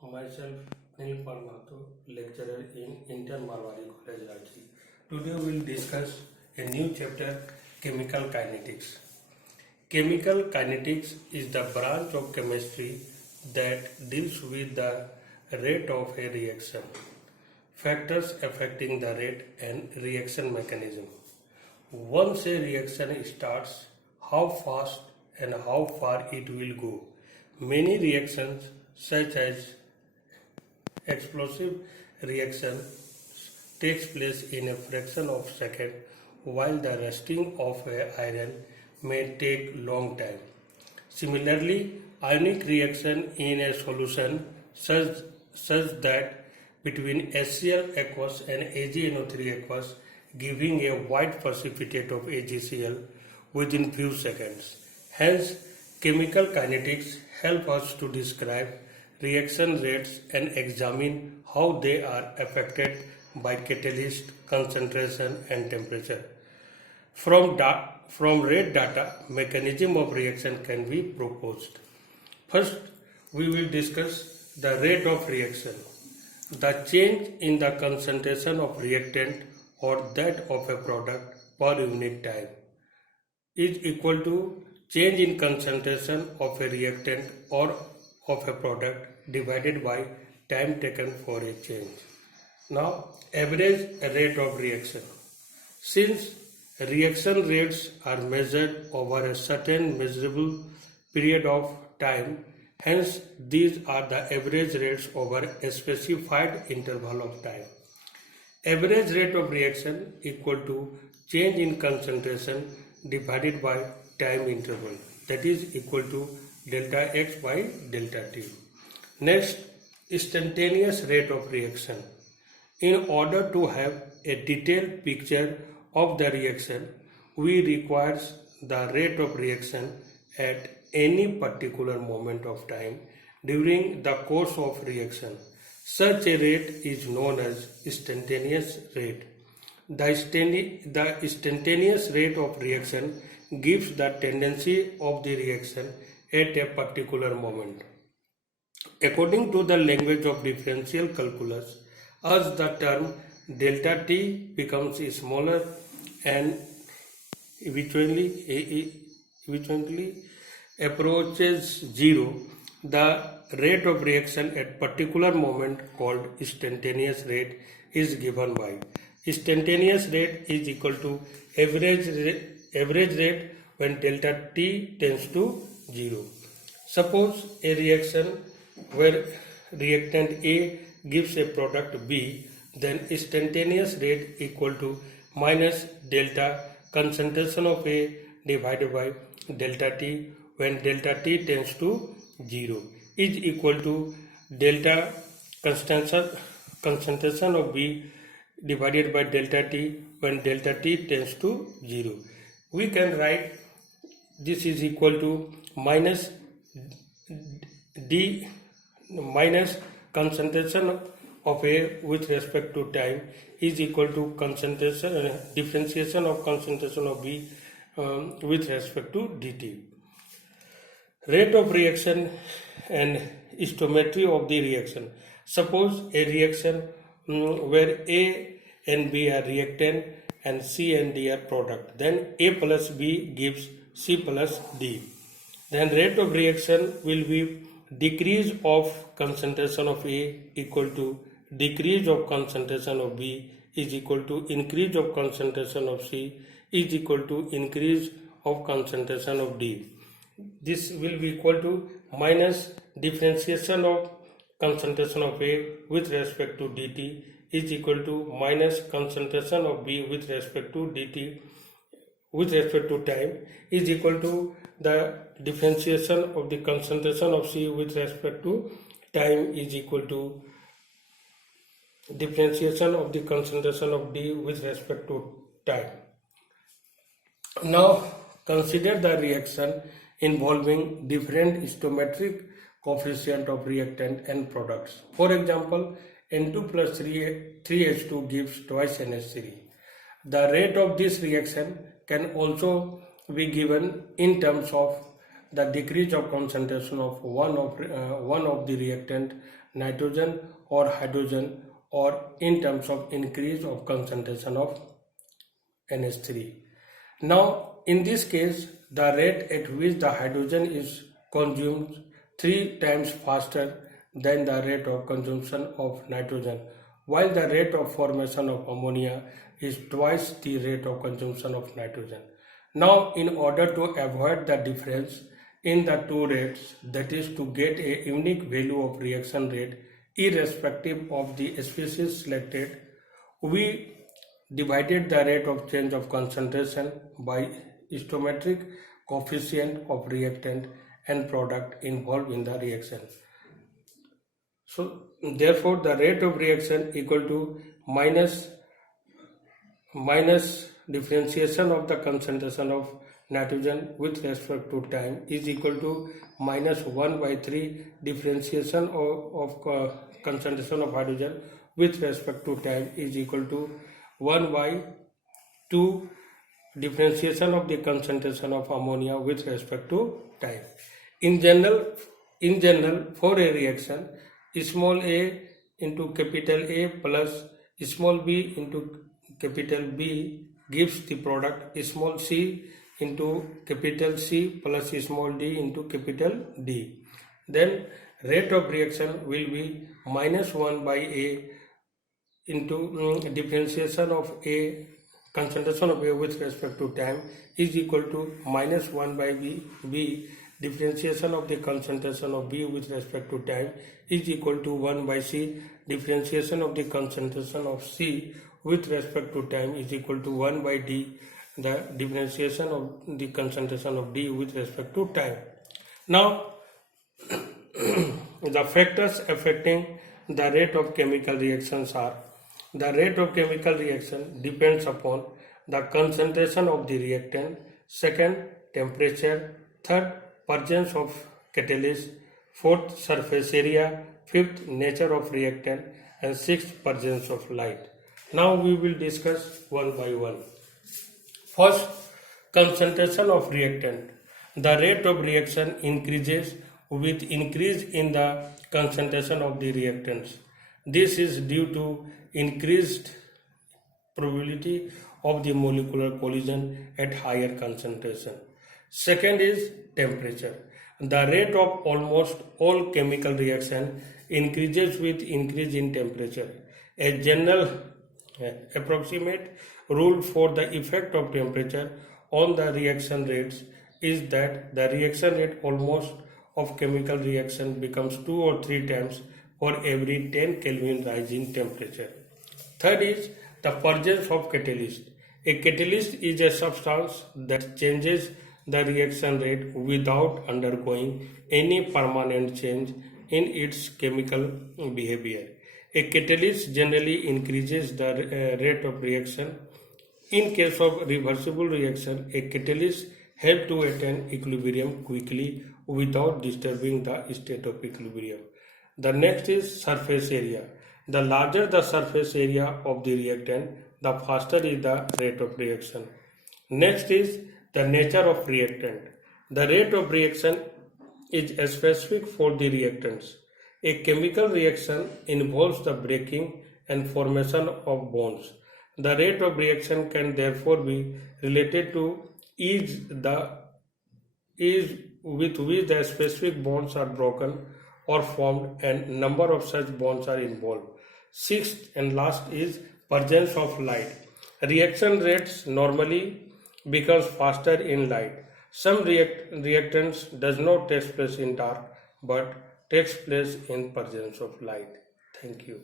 Myself, Anil Mahto, lecturer in Intern Marwari College, Ranchi. Today we will discuss a new chapter, Chemical Kinetics. Chemical kinetics is the branch of chemistry that deals with the rate of a reaction, factors affecting the rate and reaction mechanism. Once a reaction starts, how fast and how far it will go. Many reactions, such as explosive reaction, takes place in a fraction of a second, while the rusting of iron may take long time. Similarly, ionic reaction in a solution such that between HCl aqueous and AgNO3 aqueous, giving a white precipitate of AgCl within few seconds. Hence, chemical kinetics help us to describe reaction rates and examine how they are affected by catalyst, concentration and temperature. From rate data, mechanism of reaction can be proposed. First, we will discuss the rate of reaction. The change in the concentration of reactant or that of a product per unit time is equal to change in concentration of a reactant or of a product divided by time taken for a change. Now, average rate of reaction. Since reaction rates are measured over a certain measurable period of time, hence these are the average rates over a specified interval of time. Average rate of reaction equal to change in concentration divided by time interval, that is equal to delta x by delta t. Next, instantaneous rate of reaction. In order to have a detailed picture of the reaction, we require the rate of reaction at any particular moment of time during the course of reaction. Such a rate is known as instantaneous rate. The instantaneous rate of reaction gives the tendency of the reaction at a particular moment. According to the language of differential calculus, as the term delta t becomes smaller and eventually approaches zero, the rate of reaction at particular moment called instantaneous rate is given by instantaneous rate is equal to average rate when delta t tends to 0. Suppose a reaction where reactant A gives a product B, then instantaneous rate equal to minus delta concentration of A divided by delta T when delta T tends to 0 is equal to delta concentration of B divided by delta T when delta T tends to 0. We can write this is equal to minus D minus concentration of A with respect to time is equal to concentration differentiation of concentration of B with respect to dt. Rate of reaction and stoichiometry of the reaction. Suppose a reaction where A and B are reactant and C and D are product. Then A plus B gives C plus D. Then rate of reaction will be decrease of concentration of A equal to decrease of concentration of B is equal to increase of concentration of C is equal to increase of concentration of D. This will be equal to minus differentiation of concentration of A with respect to dt is equal to minus concentration of B with respect to dt with respect to time is equal to the differentiation of the concentration of C with respect to time is equal to differentiation of the concentration of D with respect to time. Now consider the reaction involving different stoichiometric coefficient of reactant and products. For example, N2 plus 3H2 gives twice NH3. The rate of this reaction can also be given in terms of the decrease of concentration of one of the reactant, nitrogen or hydrogen, or in terms of increase of concentration of NH3. Now, in this case, the rate at which the hydrogen is consumed 3 times faster than the rate of consumption of nitrogen, while the rate of formation of ammonia is twice the rate of consumption of nitrogen. Now, in order to avoid the difference in the two rates, that is to get a unique value of reaction rate irrespective of the species selected, we divided the rate of change of concentration by stoichiometric coefficient of reactant and product involved in the reaction. So therefore the rate of reaction equal to minus differentiation of the concentration of nitrogen with respect to time is equal to minus 1 by 3 differentiation of concentration of hydrogen with respect to time is equal to 1 by 2 differentiation of the concentration of ammonia with respect to time. In general, for a reaction, small a into capital A plus small b into capital B gives the product small c into capital C plus small d into capital D. Then rate of reaction will be minus 1 by A into differentiation of A, concentration of A with respect to time is equal to minus 1 by B, differentiation of the concentration of B with respect to time is equal to 1 by C, differentiation of the concentration of C with respect to time is equal to 1 by D, the differentiation of the concentration of D with respect to time. Now, the factors affecting the rate of chemical reactions are: the rate of chemical reaction depends upon the concentration of the reactant, second, temperature, third, presence of catalyst, fourth, surface area, fifth, nature of reactant, and sixth, presence of light. Now we will discuss one by one. First, concentration of reactant. The rate of reaction increases with increase in the concentration of the reactants. This is due to increased probability of the molecular collision at higher concentration. Second is temperature. The rate of almost all chemical reaction increases with increase in temperature. A general approximate rule for the effect of temperature on the reaction rates is that the reaction rate almost of chemical reaction becomes 2 or 3 times for every 10 Kelvin rise in temperature. Third is the presence of catalyst. A catalyst is a substance that changes the reaction rate without undergoing any permanent change in its chemical behavior. A catalyst generally increases the rate of reaction. In case of reversible reaction, a catalyst helps to attain equilibrium quickly without disturbing the state of equilibrium. The next is surface area. The larger the surface area of the reactant, the faster is the rate of reaction. Next is the nature of reactant. The rate of reaction is specific for the reactants. A chemical reaction involves the breaking and formation of bonds. The rate of reaction can therefore be related to ease with which the specific bonds are broken or formed and number of such bonds are involved. Sixth and last is presence of light. Reaction rates normally becomes faster in light. Some reactants does not take place in dark but takes place in presence of light. Thank you.